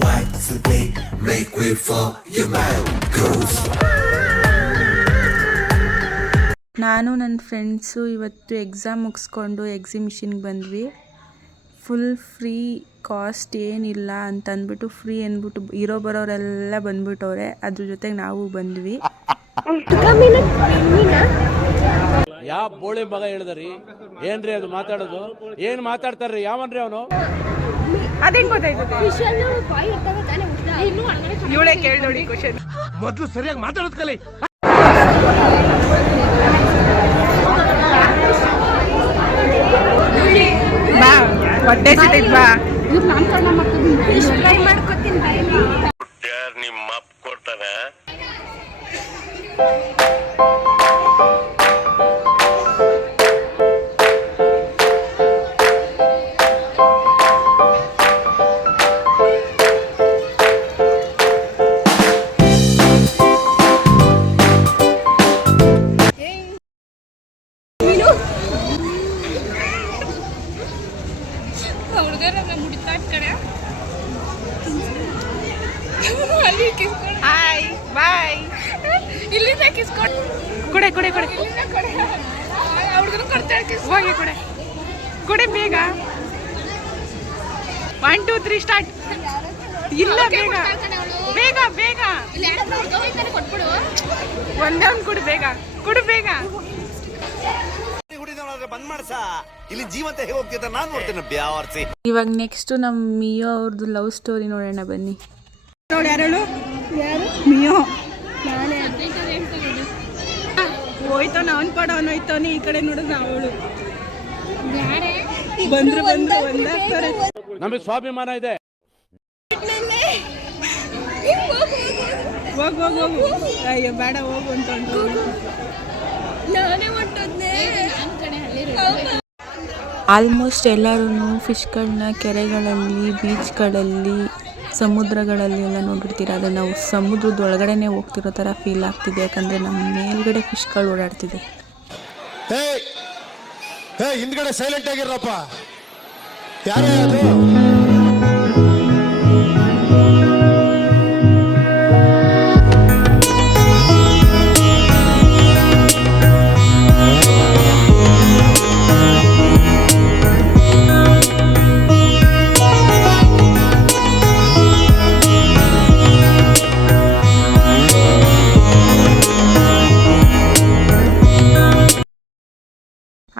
white today, make way for your man goes. ನಾನು ನನ್ನ friends ಇವತ್ತು ಎಕ್ಸಾಮ್ ಮುಗಿಸ್ಕೊಂಡು ಎಕ್ಸಿಬಿಷನ್ಗೆ ಬಂದ್ವಿ. ಫುಲ್ ಫ್ರೀ, ಕಾಸ್ಟ್ ಏನಿಲ್ಲ ಅಂತ ಅಂದ್ಬಿಟ್ಟು ಫ್ರೀ ಅಂದ್ಬಿಟ್ಟು ಇರೋ ಬರೋರೆಲ್ಲ ಬಂದ್ಬಿಟ್ಟವ್ರೆ. ಅದ್ರ ಜೊತೆಗೆ ನಾವು ಬಂದ್ವಿ. ಯಾವ ಬೋಳಿ ಮಗ ಹೇಳಿದ್ರಿ ಏನ್ರಿ ಅದು ಮಾತಾಡೋದು? ಏನ್ ಮಾತಾಡ್ತಾರ್ರಿ? ಯಾವನ್ರಿ ಅವನು? ಅದೇನ್ ಗೊತ್ತಾಯ್ತು? ಇವಳೇ ಕೇಳಿ ನೋಡಿ ಕ್ವಶನ್. ಮೊದಲು ಸರಿಯಾಗಿ ಮಾತಾಡೋದ್ ಕಲಿ. ಹೊಟ್ಟೆ ಸಿಗ್ತಿದ್ವಾ? ಯಾರು ನಿಮ್ಮ ಅಪ್ಪ ಕೊಡ್ತಾನೆ? Hi bye. ಇಲ್ಲಿಂದ ಕಿಸ್ಕೊಂಡು ಕೊಡೆ ಕೊಡೆ ಕೊಡೆ ಹೋಗಿ ಕೊಡೆ ಕೊಡೆ ಬೇಗ. 1 2 3 ಸ್ಟಾರ್ಟ್. ಇಲ್ಲ ಬೇಗ ಬೇಗ ಬೇಗ ಒಂದೇ ಒಂದು ಕೊಡು ಬೇಗ, ಕೊಡು ಬೇಗ. ಬಂದ್ ಮಾಡ್ಸ ಇಲ್ಲಿ ಜೀವಂತ ಹೇಗೆ ಹೋಗ್ತಿದ್ದ ನಾನು ನೋಡ್ತೇನೆ ಬ್ಯಾವರ್ಸಿ. ಇವಾಗ ನೆಕ್ಸ್ಟ್ ನಮ್ಮ ಮಿಯೋ ಅವ್ರದ್ದು ಲವ್ ಸ್ಟೋರಿ ನೋಡೋಣ ಬನ್ನಿ. ನೋಡಿ ಯಾರು? ಮಿಯೋ. ಹೋಯ್ತಾನ ಅವನ್ ಪಡ ಅವನು ಹೋಯ್ತಾನೆ. ಈ ಕಡೆ ನೋಡಿದ್ರೆ ಅವಳು ಬಂದ್ರು ಒಂದಾಗ್ತಾರೆ. ನಮಗೆ ಸ್ವಾಭಿಮಾನ ಇದೆ. ಹೋಗ್ ಹೋಗ್ ಹೋಗು. ಅಯ್ಯೋ ಬೇಡ ಹೋಗು ಅಂತ ಆಲ್ಮೋಸ್ಟ್ ಎಲ್ಲರೂ ಫಿಶ್ಗಳನ್ನ ಕೆರೆಗಳಲ್ಲಿ, ಬೀಚ್ಗಳಲ್ಲಿ, ಸಮುದ್ರಗಳಲ್ಲಿ ಎಲ್ಲ ನೋಡಿರ್ತೀರ. ಅದು ನಾವು ಸಮುದ್ರದ ಒಳಗಡೆನೆ ಹೋಗ್ತಿರೋ ಥರ ಫೀಲ್ ಆಗ್ತಿದೆ, ಯಾಕಂದರೆ ನಮ್ಮ ಮೇಲ್ಗಡೆ ಫಿಶ್ಗಳು ಓಡಾಡ್ತಿದೆ. ಹಿಂದ್ಗಡೆ ಸೈಲೆಂಟ್ ಆಗಿರಪ್ಪ. ಯಾರೇ ಅದು?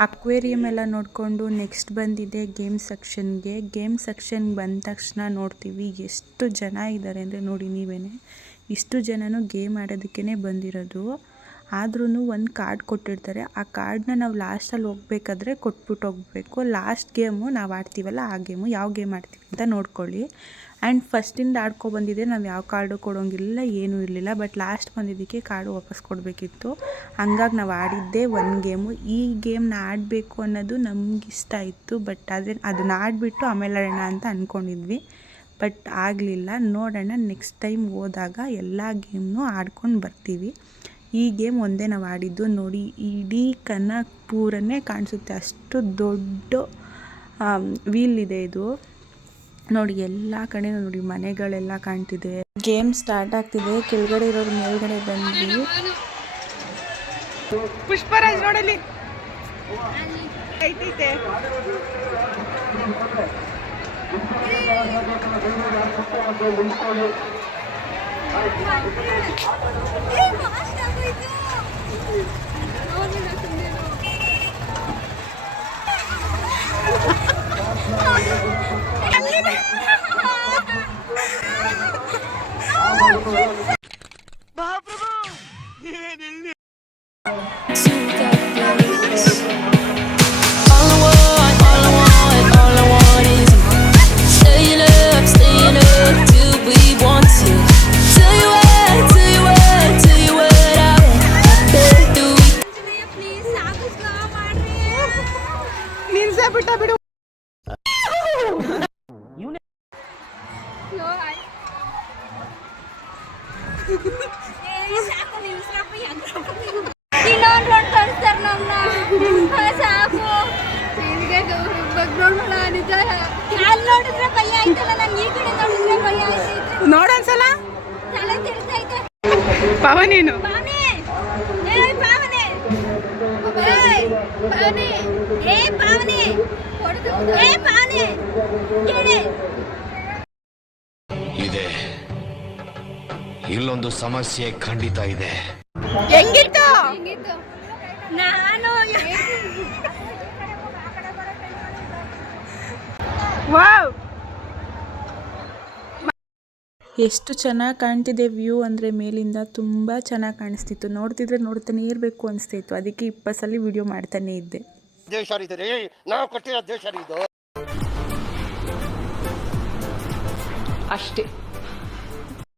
ಅಕ್ವೇರಿಯಂ ಎಲ್ಲ ನೋಡಿಕೊಂಡು ನೆಕ್ಸ್ಟ್ ಬಂದಿದೆ ಗೇಮ್ ಸೆಕ್ಷನ್ಗೆ. ಗೇಮ್ ಸೆಕ್ಷನ್ಗೆ ಬಂದ ತಕ್ಷಣ ನೋಡ್ತೀವಿ ಎಷ್ಟು ಜನ ಇದ್ದಾರೆ ಅಂದರೆ ನೋಡಿ ನೀವೇನೆ. ಇಷ್ಟು ಜನನೂ ಗೇಮ್ ಆಡೋದಕ್ಕೇ ಬಂದಿರೋದು. ಆದ್ರೂ ಒಂದು ಕಾರ್ಡ್ ಕೊಟ್ಟಿರ್ತಾರೆ. ಆ ಕಾರ್ಡನ್ನ ನಾವು ಲಾಸ್ಟಲ್ಲಿ ಹೋಗ್ಬೇಕಾದ್ರೆ ಕೊಟ್ಬಿಟ್ಟು ಹೋಗಬೇಕು. ಲಾಸ್ಟ್ ಗೇಮು ನಾವು ಆಡ್ತೀವಲ್ಲ, ಆ ಗೇಮು ಯಾವ ಗೇಮ್ ಆಡ್ತೀವಿ ಅಂತ ನೋಡ್ಕೊಳ್ಳಿ. ಆ್ಯಂಡ್ ಫಸ್ಟಿಂದ ಆಡ್ಕೊಬಂದಿದ್ದೆ ನಾವು ಯಾವ ಕಾರ್ಡು ಕೊಡೋಂಗಿಲ್ಲ, ಏನೂ ಇರಲಿಲ್ಲ. ಬಟ್ ಲಾಸ್ಟ್ ಬಂದಿದ್ದಕ್ಕೆ ಕಾರ್ಡು ವಾಪಸ್ ಕೊಡಬೇಕಿತ್ತು. ಹಂಗಾಗಿ ನಾವು ಆಡಿದ್ದೇ ಒಂದು ಗೇಮು. ಈ ಗೇಮ್ನ ಆಡಬೇಕು ಅನ್ನೋದು ನಮಗಿಷ್ಟ ಇತ್ತು. ಬಟ್ ಆದರೆ ಅದನ್ನ ಆಡಿಬಿಟ್ಟು ಆಮೇಲೆ ಆಡೋಣ ಅಂತ ಅಂದ್ಕೊಂಡಿದ್ವಿ. ಬಟ್ ಆಗಲಿಲ್ಲ. ನೋಡೋಣ ನೆಕ್ಸ್ಟ್ ಟೈಮ್ ಹೋದಾಗ ಎಲ್ಲ ಗೇಮ್ನೂ ಆಡ್ಕೊಂಡು ಬರ್ತೀವಿ. ಈ ಗೇಮ್ ಒಂದೇ ನಾವು ಆಡಿದ್ದು. ನೋಡಿ ಇಡೀ ಕನಕ್ಪುರನೇ ಕಾಣಿಸುತ್ತೆ, ಅಷ್ಟು ದೊಡ್ಡ ವೀಲ್ ಇದೆ ಇದು. ನೋಡಿ ಎಲ್ಲ ಕಡೆ ನೋಡಿ ಮನೆಗಳೆಲ್ಲ ಕಾಣ್ತಿದೆ. ಗೇಮ್ ಸ್ಟಾರ್ಟ್ ಆಗ್ತಿದೆ. ಕೆಳಗಡೆ ಇರೋರು ಮೇಲ್ಗಡೆ ಬಂದ್ವಿ. ಪುಷ್ಪರಾಜ್ ನೋಡಲಿ ಐತೈತೆ. ಬಿಡು. ನೋಡಿದ್ರೆ ಭಯ ಆಯ್ತಲ್ಲ, ನಾನು ಈ ಕಡೆ ನೋಡಿದ್ರೆ ಭಯ ಆಯ್ತು. ಪವನೇನು ಪಾವನೆ ಏಯ್ ಪಾವನೆ ಏಯ್ ಪಾವನೆ ಏಯ್ ಪಾವನೆ ಏಯ್ ಪಾವನೆ ಕೇಳಿ ಇದೆ ಇಲ್ಲೊಂದು ಸಮಸ್ಯೆ ಖಂಡಿತ ಇದೆ. ಹೆಂಗಿತ್ತು ನಾನು ವಾವ್ ಎಷ್ಟು ಚೆನ್ನಾಗಿ ಕಾಣ್ತಿದೆ ವ್ಯೂ ಅಂದರೆ ಮೇಲಿಂದ ತುಂಬ ಚೆನ್ನಾಗಿ ಕಾಣಿಸ್ತಿತ್ತು. ನೋಡ್ತಿದ್ರೆ ನೋಡ್ತಾನೆ ಇರಬೇಕು ಅನಿಸ್ತಿತ್ತು. ಅದಕ್ಕೆ 20 ಸಲ ವಿಡಿಯೋ ಮಾಡ್ತಾನೆ ಇದ್ದೆ. ದೇಶ ಇದೆ ರೀ, ನಾವು ಕೊಟ್ಟಿರೋ ದೇಶ ಇದು ಅಷ್ಟೇ.